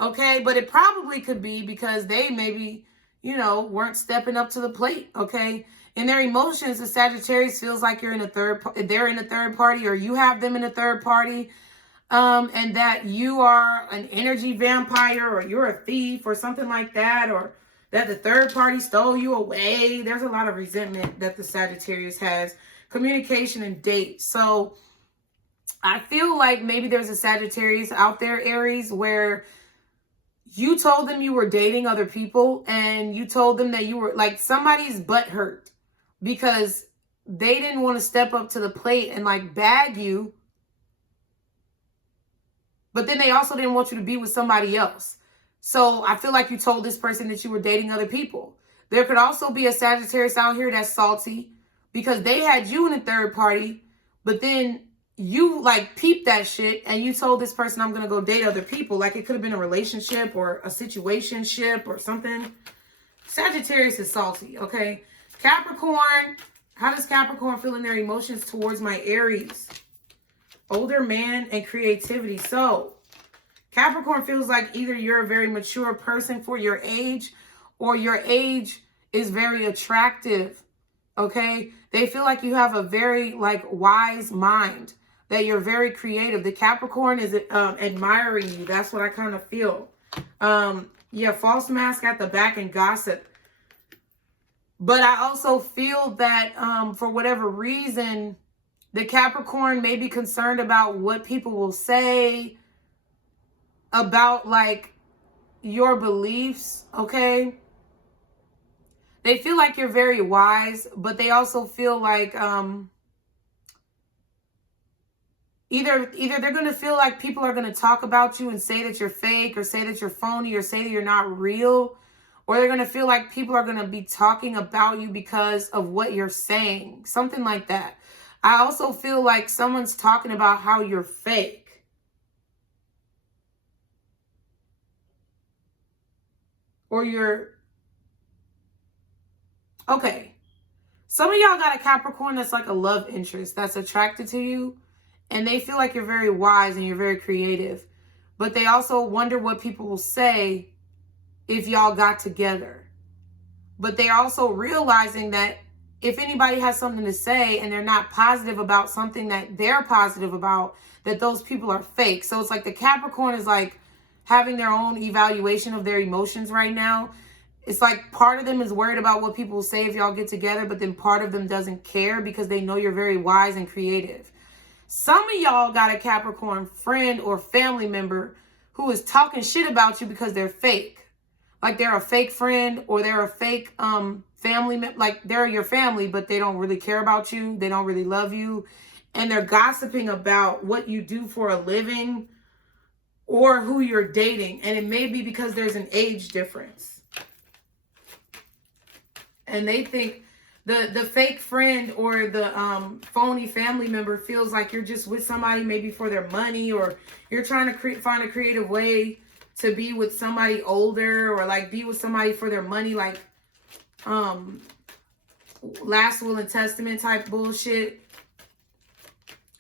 Okay. But it probably could be because they maybe, weren't stepping up to the plate. Okay. In their emotions, the Sagittarius feels like they're in a third party, or you have them in a third party. And that you are an energy vampire, or you're a thief or something like that, or that the third party stole you away. There's a lot of resentment that the Sagittarius has. Communication and dates. So I feel like maybe there's a Sagittarius out there, Aries, where you told them you were dating other people and you told them that you were like somebody's butt hurt because they didn't want to step up to the plate and like bag you. But then they also didn't want you to be with somebody else. So I feel like you told this person that you were dating other people. There could also be a Sagittarius out here that's salty because they had you in a third party, but then you like peeped that shit and you told this person, I'm going to go date other people. Like it could have been a relationship or a situationship or something. Sagittarius is salty, okay? Capricorn. How does Capricorn feel in their emotions towards my Aries? Older man and creativity. So Capricorn feels like either you're a very mature person for your age, or your age is very attractive. Okay. They feel like you have a very like wise mind, that you're very creative. The Capricorn is admiring you. That's what I kind of feel. Yeah. False mask at the back and gossip. But I also feel that for whatever reason, the Capricorn may be concerned about what people will say about like your beliefs, okay? They feel like you're very wise, but they also feel like either they're going to feel like people are going to talk about you and say that you're fake, or say that you're phony, or say that you're not real, or they're going to feel like people are going to be talking about you because of what you're saying, something like that. I also feel like someone's talking about how you're fake. Or you're... Okay. Some of y'all got a Capricorn that's like a love interest that's attracted to you. And they feel like you're very wise and you're very creative. But they also wonder what people will say if y'all got together. But they're also realizing that if anybody has something to say and they're not positive about something that they're positive about, that those people are fake. So it's like the Capricorn is like having their own evaluation of their emotions right now. It's like part of them is worried about what people say if y'all get together, but then part of them doesn't care because they know you're very wise and creative. Some of y'all got a Capricorn friend or family member who is talking shit about you because they're fake. Like they're a fake friend, or they're a fake family, like they're your family, but they don't really care about you. They don't really love you. And they're gossiping about what you do for a living or who you're dating. And it may be because there's an age difference. And they think the fake friend or the phony family member feels like you're just with somebody maybe for their money, or you're trying to find a creative way to be with somebody older, or like be with somebody for their money. Like last will and testament type bullshit.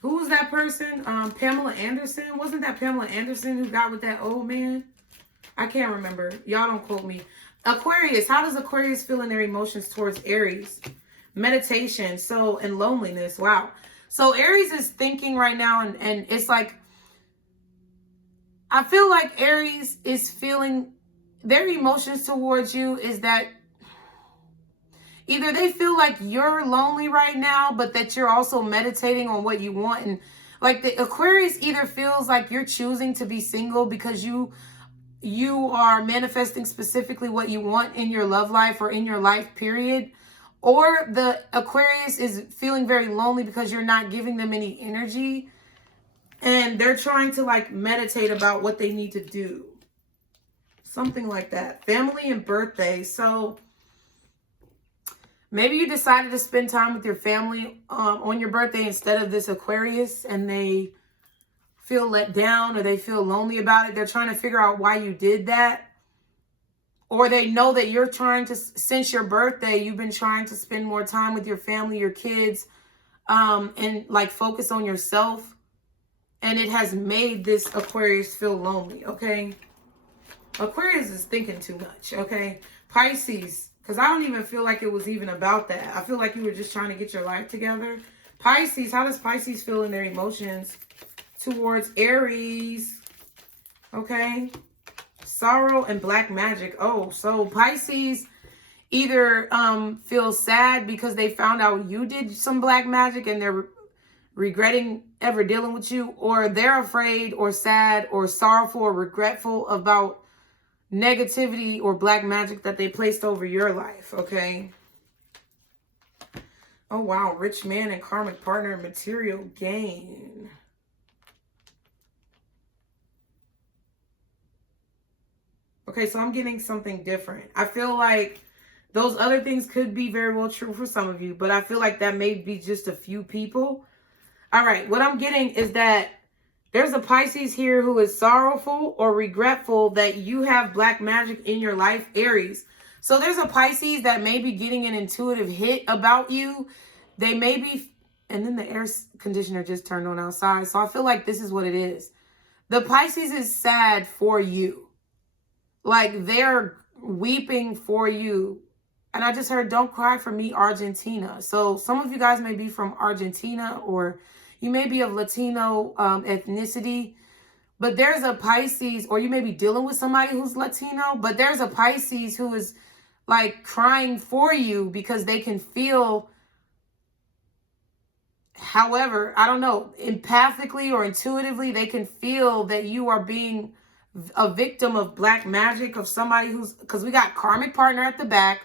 Who was that person? Pamela Anderson? Wasn't that Pamela Anderson who got with that old man? I can't remember. Y'all don't quote me. Aquarius. How does Aquarius feel in their emotions towards Aries? Meditation. So, and loneliness. Wow. So Aries is thinking right now, and it's like, I feel like Aries is feeling, their emotions towards you is that either they feel like you're lonely right now, but that you're also meditating on what you want. And like the Aquarius either feels like you're choosing to be single because you are manifesting specifically what you want in your love life or in your life, period. Or the Aquarius is feeling very lonely because you're not giving them any energy. And they're trying to like meditate about what they need to do. Something like that. Family and birthday. So maybe you decided to spend time with your family on your birthday instead of this Aquarius, and they feel let down or they feel lonely about it. They're trying to figure out why you did that. Or they know that you're trying to, since your birthday, you've been trying to spend more time with your family, your kids, and like focus on yourself. And it has made this Aquarius feel lonely, okay? Aquarius is thinking too much, okay? Pisces, because I don't even feel like it was even about that. I feel like you were just trying to get your life together. Pisces, how does Pisces feel in their emotions towards Aries? Okay. Sorrow and black magic. Oh, so Pisces either feel sad because they found out you did some black magic and they're regretting ever dealing with you, or they're afraid or sad or sorrowful or regretful about negativity or black magic that they placed over your life, okay? Oh, wow. Rich man and karmic partner, material gain. Okay, so I'm getting something different. I feel like those other things could be very well true for some of you, but I feel like that may be just a few people. All right, what I'm getting is that there's a Pisces here who is sorrowful or regretful that you have black magic in your life, Aries. So there's a Pisces that may be getting an intuitive hit about you. They may be, and then the air conditioner just turned on outside. So I feel like this is what it is. The Pisces is sad for you. Like they're weeping for you. And I just heard, don't cry for me, Argentina. So some of you guys may be from Argentina, or you may be of Latino ethnicity, but there's a Pisces, or you may be dealing with somebody who's Latino, but there's a Pisces who is like crying for you because they can feel, however, I don't know, empathically or intuitively, they can feel that you are being a victim of black magic of somebody who's, because we got karmic partner at the back,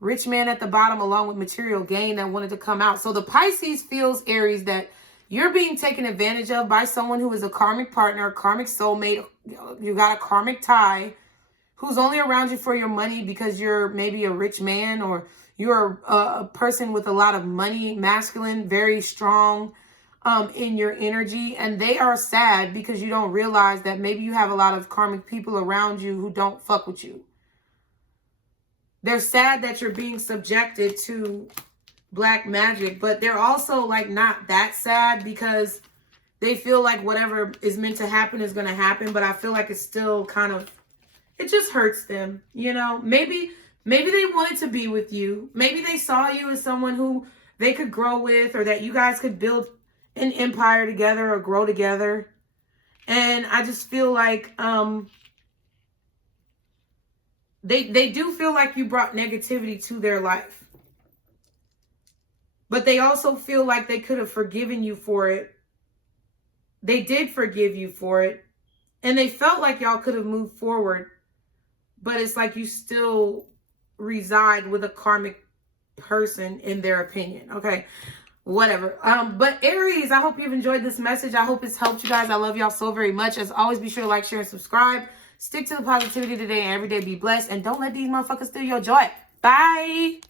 rich man at the bottom, along with material gain that wanted to come out. So the Pisces feels, Aries, that you're being taken advantage of by someone who is a karmic partner, a karmic soulmate. You got a karmic tie who's only around you for your money because you're maybe a rich man, or you're a person with a lot of money, masculine, very strong in your energy. And they are sad because you don't realize that maybe you have a lot of karmic people around you who don't fuck with you. They're sad that you're being subjected to black magic, but they're also like not that sad because they feel like whatever is meant to happen is going to happen. But I feel like it's still kind of, it just hurts them, you know. Maybe they wanted to be with you. Maybe they saw you as someone who they could grow with, or that you guys could build an empire together or grow together. And I just feel like they do feel like you brought negativity to their life. But they also feel like they could have forgiven you for it. They did forgive you for it. And they felt like y'all could have moved forward. But it's like you still reside with a karmic person in their opinion. Okay, whatever. But Aries, I hope you've enjoyed this message. I hope it's helped you guys. I love y'all so very much. As always, be sure to like, share, and subscribe. Stick to the positivity today and every day. Be blessed. And don't let these motherfuckers steal your joy. Bye.